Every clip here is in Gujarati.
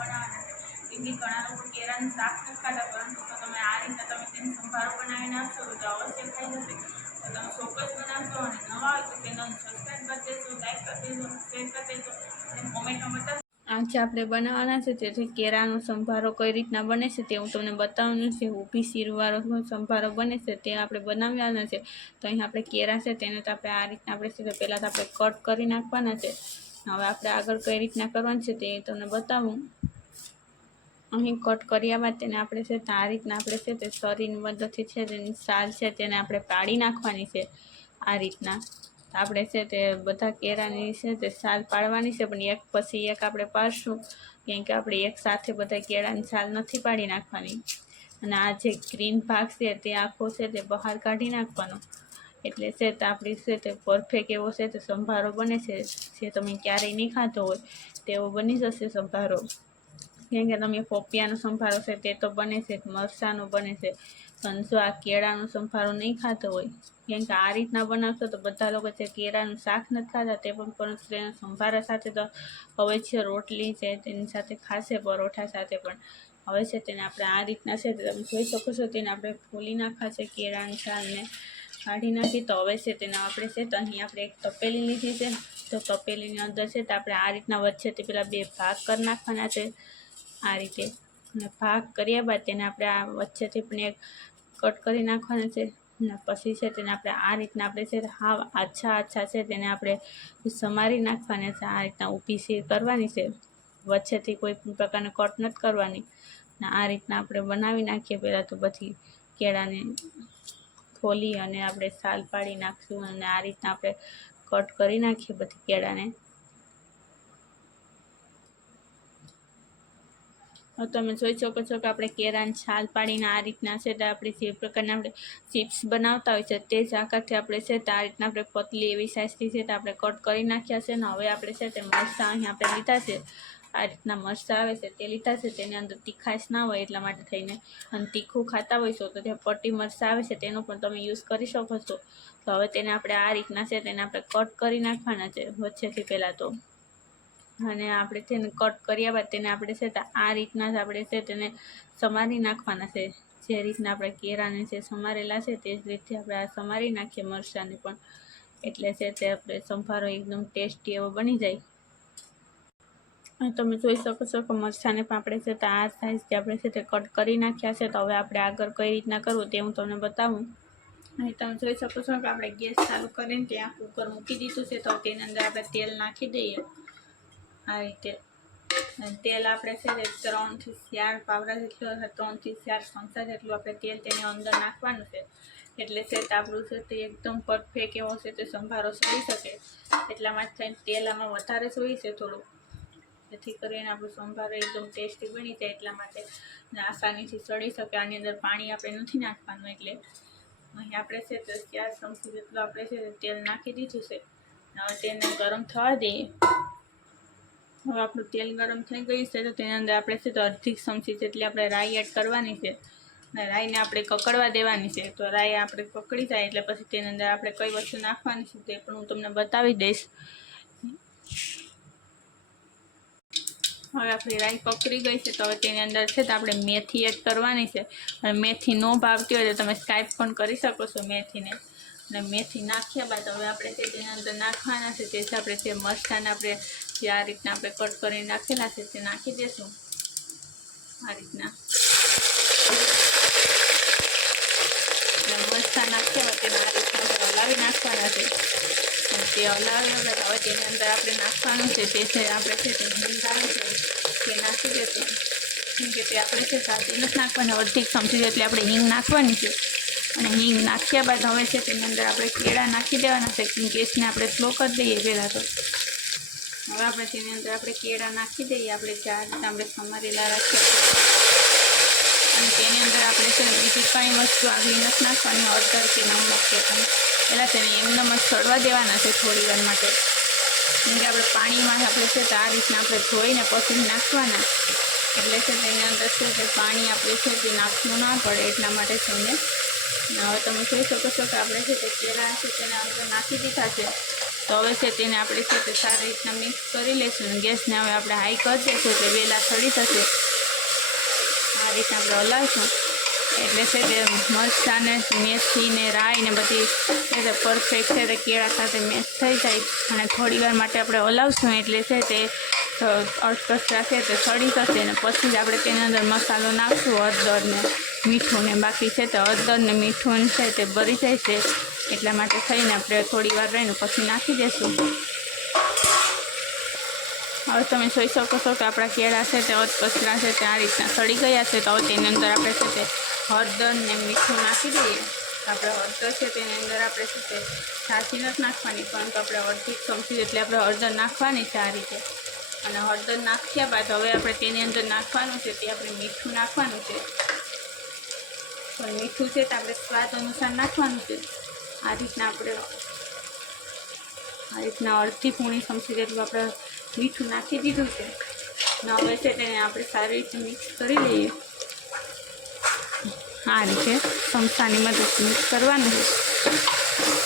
બનાવવાના છે। કેમ કે ઘણા લોકો કેળાનું શાક નથી ખાતા, પરંતુ જો તમે આ રીતના તમે તેનો સંભારો બનાવી નાખશો તો અવશ્ય ખાઈ જશે। તો તમે ચોક્કસ બનાવશો, અને નવા હોય તો ચેનલને સબસ્ક્રાઈબ કરી દેજો, લાઈક કરી દેજો, શેર કરી દેજો અને કોમેન્ટમાં બતાવજો। આજે આપણે બનાવવાના છે તેથી કેળાનો સંભારો કઈ રીતના બને છે તે હું તમને બતાવવાનું છે। ઊભી શીરવાળો સંભારો બને છે તે આપણે બનાવવાના છે। તો અહીં આપણે કેળા છે તેને તો આપણે આ રીતના આપણે છે પહેલાં તો આપણે કટ કરી નાખવાના છે। હવે આપણે આગળ કઈ રીતના કરવાનું છે તે તમને બતાવું। અહીં કટ કર્યા બાદ તેને આપણે છે આ રીતના આપણે છે તે શરીરની મદદથી છે તેની છાલ છે તેને આપણે પાડી નાખવાની છે આ રીતના। આપણે છે તે બધા કેળાની છે તે છાલ પાડવાની છે, પણ એક પછી એક આપણે પાડશું, કેમ કે આપણે એક સાથે બધા કેળાની છાલ નથી પાડી નાખવાની। અને આ જે ગ્રીન ભાગ છે તે આખો છે તે બહાર કાઢી નાખવાનો, એટલે છે તે આપણી છે તે પરફેક્ટ એવો છે તે સંભારો બને છે, જે તમે ક્યારેય નહીં ખાધો હોય તેવો બની જશે સંભારો। કેમ કે તમે પોપિયાનો સંભારો છે તે તો બને છે, મરચાંનો બને છે, પણ જો આ કેળાનો સંભારો નહીં ખાતો હોય, કેમ કે આ રીતના બનાવશો તો બધા લોકો જે કેળાનું શાક નથી ખાતા તે પણ પરંતુ તેના સંભારા સાથે તો હવે છે રોટલી છે તેની સાથે ખાશે, પરોઠા સાથે પણ। હવે છે તેને આપણે આ રીતના છે તમે જોઈ શકો છો તેને આપણે ફોલી નાખવા છે કેળાની છાલને કાઢી નાખી। તો હવે છે તેને આપણે છે તો અહીં આપણે એક તપેલી લીધી છે, તો તપેલીની અંદર છે તો આપણે આ રીતના વચ્ચેથી પેલા બે ભાગ કરી નાખવાના છે આ રીતે, અને ભાગ કર્યા બાદ તેને આપણે આ વચ્ચેથી પણ એક કટ કરી નાખવાના છે। અને પછી છે તેને આપણે આ રીતના આપણે છે હાવ આછા છે તેને આપણે સમારી નાખવાના છે, આ રીતના ઊભી શીર કરવાની છે, વચ્ચેથી કોઈ પણ પ્રકારની કટ નથી કરવાની। અને આ રીતના આપણે બનાવી નાખીએ। પહેલાં તો બધી કેળાને ખોલી અને આપણે છાલ પાડી નાખશું, અને આ રીતના આપણે કટ કરી નાખીએ બધી કેળાને। તમે જોઈ શકો છો કે આપણે કેળાની છાલ પાડીને આ રીતના છે તો આપણે જે પ્રકારના આપણે ચિપ્સ બનાવતા હોય છે તે જ આકારથી આપણે છે તો આ રીતના આપણે પતલી એવી સાઇઝથી છે તો આપણે કટ કરી નાખ્યા છે। ને હવે આપણે છે તે મરચાં અહીં આપણે લીધા છે, આ રીતના મરચાં આવે છે તે લીધા છે, તેની અંદર તીખાશ ના હોય એટલા માટે થઈને, અને તીખું ખાતા હોય છો તો ત્યાં પટ્ટી મરચાં આવે છે તેનો પણ તમે યુઝ કરી શકો છો। તો હવે તેને આપણે આ રીતના છે તેને આપણે કટ કરી નાખવાના છે વચ્ચેથી પહેલાં તો, અને આપણે તેને કટ કર્યા બાદ તેને આપણે છે તો આ રીતના જ આપણે છે તેને સમારી નાખવાના છે। જે રીતના આપણે કેળાને જે સમારેલા છે તે જ રીતે આપણે આ સમારી નાખીએ મરચાંને પણ, એટલે છે તે આપણે સંભારો એકદમ ટેસ્ટી એવો બની જાય। અને તમે જોઈ શકો છો કે મરચાંને પણ આપણે છે તો આ સાઈઝથી આપણે છે તે કટ કરી નાખ્યા છે। તો હવે આપણે આગળ કઈ રીતના કરવું તે હું તમને બતાવું। અહીં તમે જોઈ શકો છો કે આપણે ગેસ ચાલુ કરીને ત્યાં કુકર મૂકી દીધું છે, તો તેની અંદર આપણે તેલ નાખી દઈએ આ રીતે। તેલ આપણે છે તે 3 થી 4 પાવડા જેટલું, 3 થી 4 ચમચા જેટલું આપણે તેલ તેની અંદર નાખવાનું છે, એટલે છે તે આપણું છે તે એકદમ પરફેક્ટ એવો છે તે સંભારો સડી શકે। એટલા માટે તેલ આમાં વધારે જોઈએ છે થોડું, જેથી કરીને આપણું સંભારો એકદમ ટેસ્ટી બની જાય એટલા માટે, અને આસાનીથી સડી શકે। આની અંદર પાણી આપણે નથી નાખવાનું, એટલે અહીં આપણે છે તો 4 ચમચી જેટલું આપણે છે તેલ નાખી દીધું છે। હવે તેને ગરમ થવા દઈએ। હવે આપણું તેલ ગરમ થઈ ગયું છે તો તેની અંદર આપણે છે તો અડધી ચમચી જેટલી આપણે રાઈ એડ કરવાની છે, અને રાઈને આપણે કકડવા દેવાની છે। તો રાઈ આપણે કકડી જાય એટલે પછી તેની અંદર આપણે કઈ વસ્તુ નાખવાની છે તે પણ હું તમને બતાવી દઈશ। હવે આપણી રાઈ કકડી ગઈ છે તો હવે તેની અંદર છે તો આપણે મેથી એડ કરવાની છે, અને મેથી ન ભાવતી હોય તો તમે સ્કાઈપ પણ કરી શકો છો મેથીને। અને મેથી નાખ્યા બાદ હવે આપણે છે તેની અંદર નાખવાના છે તે આપણે જે મરચાંને આપણે જે આ રીતના આપણે કટ કરીને નાખેલા છે તે નાખી દઈશું આ રીતના। મરચાં નાખ્યા બાદ તેને આ રીતના હલાવી નાખવાના છે, અને તે હલાવ્યા બાદ હવે તેની અંદર આપણે નાખવાનું છે તે છે આપણે છે તે હિંગ આવે છે તે નાખી દઈશું। કેમ કે તે આપણે છે સાદી નથી નાખવાની, અડધી ચમચી જેટલી આપણે હિંગ નાખવાની છે, અને હિંગ નાખ્યા બાદ હવે છે તેની અંદર આપણે કેળા નાખી દેવાના છે। ગેસને આપણે સ્લો કરી દઈએ પહેલાં તો। હવે આપણે તેની અંદર આપણે કેળા નાખી દઈએ, આપણે જે આ રીતે આપણે સમારેલા રાખ્યા, અને તેની અંદર આપણે છે બીજી કંઈ વસ્તુ આગળ નથી નાખવાની, હળદર કે નમક કે પણ પહેલાં તેને એમનેમ જ સડવા દેવાના છે થોડી વાર માટે। કેમ કે આપણે પાણીમાં આપણે છે તો આ રીતના આપણે ધોઈને પછી નાખવાના, એટલે છે તેની અંદર છે તે પાણી આપણે છે તે નાખવું ના પડે એટલા માટે થઈને। હવે તમે જોઈ શકો છો કે આપણે છે તે કેળા છે તેને અંદર નાખી દીધા છે, તો હવે છે તેને આપણે છે તે સારી રીતના મિક્સ કરી લઈશું અને ગેસને હવે આપણે હાઈ કરી દઈશું એટલે વેલા સડી થશે. આ રીતના આપણે હલાવીશું એટલે છે તે મરચાં ને મેથી ને રાઈ ને બધી એટલે પરફેક્ટ છે તે કેળા સાથે મેચ થઈ જાય અને થોડી વાર માટે આપણે હલાવશું એટલે છે તે અડકસરા છે તે સડી જશે અને પછી જ આપણે તેની અંદર મસાલો નાખશું, હળદર ને મીઠું ને. બાકી છે તે હળદર ને મીઠું છે તે બળી જાય છે એટલા માટે થઈને આપણે થોડી વાર રહીને પછી નાખી દઈશું. હવે તમે જોઈ શકો છો કે આપણા કેળા છે તે અધકચરા છે તે આ રીતના સડી ગયા છે. તો હવે તેની અંદર આપણે છે તે હળદર ને મીઠું નાખી દઈએ. આપણે હળદર છે તેની અંદર આપણે છે તે છાશી નથી નાખવાની, પરંતુ આપણે અડધી ચમચી જેટલી આપણે હળદર નાખવાની છે આ રીતે. અને હળદર નાખ્યા બાદ હવે આપણે તેની અંદર નાખવાનું છે તે આપણે મીઠું નાખવાનું છે. પણ મીઠું છે તે આપણે સ્વાદ અનુસાર નાખવાનું છે. આ રીતના અડધી પૂણી ચમચી જેટલું આપણે મીઠું નાખી દીધું છે. અને હવે છે તેને આપણે સારી રીતે મિક્સ કરી લઈએ. આ રીતે ચમચાની મદદથી મિક્સ કરવાનું છે.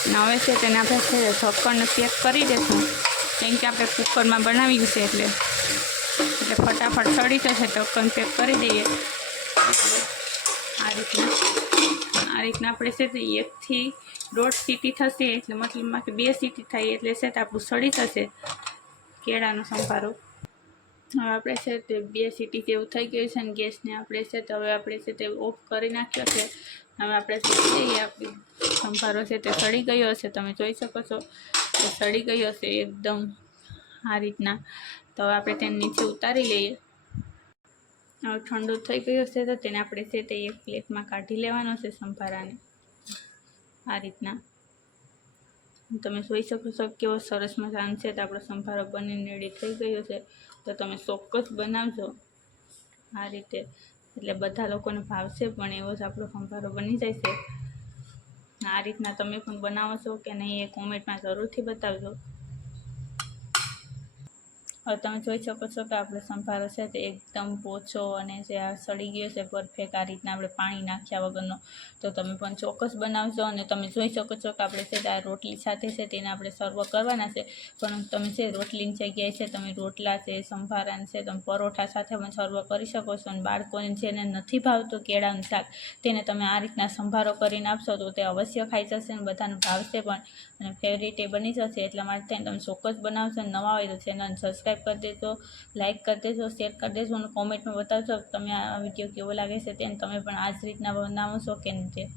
અને હવે છે તેને આપણે છે ઢક્કણને પેક કરી દઈશું, કેમ કે આપણે કુકરમાં બનાવ્યું છે એટલે ફટાફટ સડી જશે. ઢક્કણ પેક કરી દઈએ. આ રીતના આપણે છે તે 1 થી 1.5 સીટી થશે એટલે મતલબમાં કે 2 સીટી થાય એટલે છે તે આપણું સડી જશે કેળાનો સંભારો. હવે આપણે છે તે 2 સીટી જેવું થઈ ગયું છે અને ગેસને આપણે છે તો હવે આપણે છે તે ઓફ કરી નાખ્યો છે. હવે આપણે જોઈએ આપણી સંભારો છે તે સડી ગયો હશે. તમે જોઈ શકો છો કે સડી ગયો હશે એકદમ આ રીતના. તો હવે આપણે તેને નીચે ઉતારી લઈએ. હવે ઠંડુ થઈ ગયું હશે તો તેને આપણે છે તે એક પ્લેટમાં કાઢી લેવાનો છે સંભારાને. આ રીતના તમે જોઈ શકો છો કેવો સરસ મજાનો છે તો આપણો સંભારો બનીને રેડી થઈ ગયો છે. તો તમે ચોક્કસ બનાવજો આ રીતે, એટલે બધા લોકોને ભાવશે પણ એવો જ આપણો સંભારો બની જાય છે. આ રીતના તમે પણ બનાવો છો કે નહીં એ કોમેન્ટમાં જરૂરથી બતાવજો. હવે તમે જોઈ શકો છો કે આપણો સંભારો છે તે એકદમ પોચો અને જે આ સડી ગયો છે પરફેક્ટ આ રીતના આપણે પાણી નાખ્યા વગરનો. તો તમે પણ ચોક્કસ બનાવજો. અને તમે જોઈ શકો છો કે આપણે છે તે આ રોટલી સાથે છે તેને આપણે સર્વ કરવાના છે. પણ તમે છે રોટલીની જગ્યાએ છે તમે રોટલા છે, સંભારાને છે તમે પરોઠા સાથે પણ સર્વ કરી શકો છો. અને બાળકોને જેને નથી ભાવતું કેળાનું શાક તેને તમે આ રીતના સંભારો કરીને આપશો તો તે અવશ્ય ખાઈ જશે અને બધાને ભાવશે પણ અને ફેવરેટ એ બની જશે. એટલા માટે તમે ચોક્કસ બનાવશો. અને નવા હોય તો ચેનલ સબસ્ક્રાઈબ કરી દેજો, લાઇક કરી દેજો, શેર કરી દેજો અને કોમેન્ટમાં બતાવજો તમે આ વિડીયો કેવો લાગે છે તેને. તમે પણ આ જ રીતના બનાવો છો કે નથી.